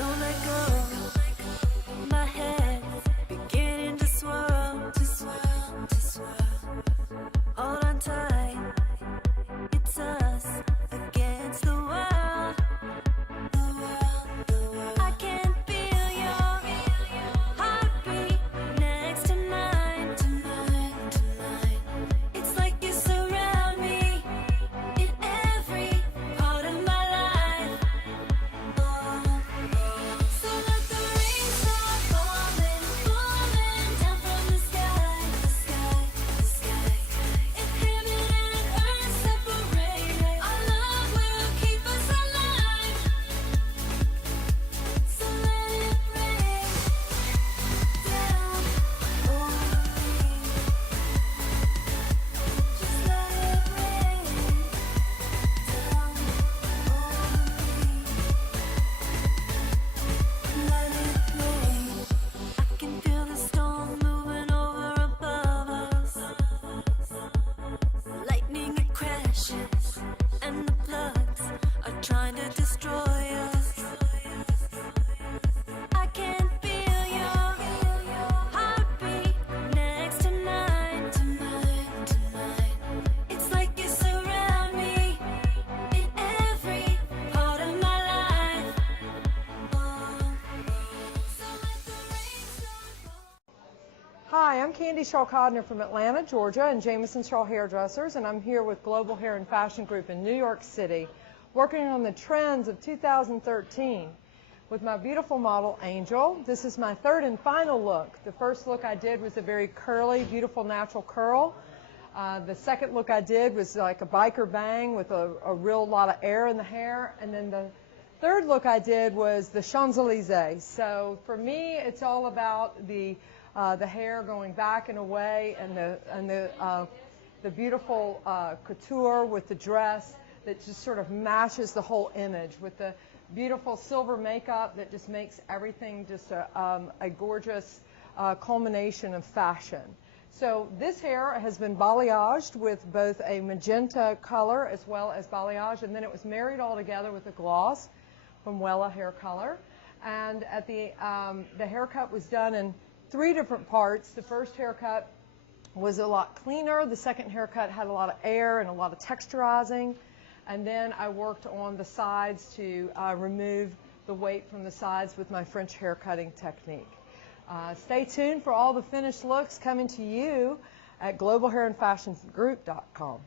Don't let go. My head's beginning to swirl, to swirl, to swirl. Hold on tight. It's us against the world. The world, the world. I can feel your heartbeat next to mine, tonight, tonight. It's like you surround me in every part of my life. Oh, oh. So let the rain start falling, falling down from the sky, the sky, the sky. If heaven and earth separated, our love will keep us alive. So let it rain down over me. Just let it rain down over me. Let it rain. I can feel the storm moving over above us. Lightning, it crashes, and the plugs are trying to destroy us. I can feel your heartbeat next to mine, tonight, tonight. It's like you surround me in every part of my life. Oh, so let the rain start falling. Hi, I'm Candy Shaw-Codner from Atlanta, Georgia, and JAMISON Shaw Hairdressers, and I'm here with Global Hair and Fashion Group in New York City, working on the trends of 2013 with my beautiful model, Angel. This is my third and final look. The first look I did was a very curly, beautiful, natural curl. The second look I did was like a biker bang with a real lot of air in the hair, and then the third look I did was the Champs-Élysées. So for me, it's all about the hair going back and away, and the beautiful couture with the dress that just sort of matches the whole image, with the beautiful silver makeup that just makes everything just a gorgeous culmination of fashion. So this hair has been balayaged with both a magenta color as well as balayage, and then it was married all together with a gloss from Wella Hair Color. And at the haircut was done in 3 different parts. The first haircut was a lot cleaner. The second haircut had a lot of air and a lot of texturizing. And then I worked on the sides to remove the weight from the sides with my French hair cutting technique. Stay tuned for all the finished looks coming to you at globalhairandfashiongroup.com.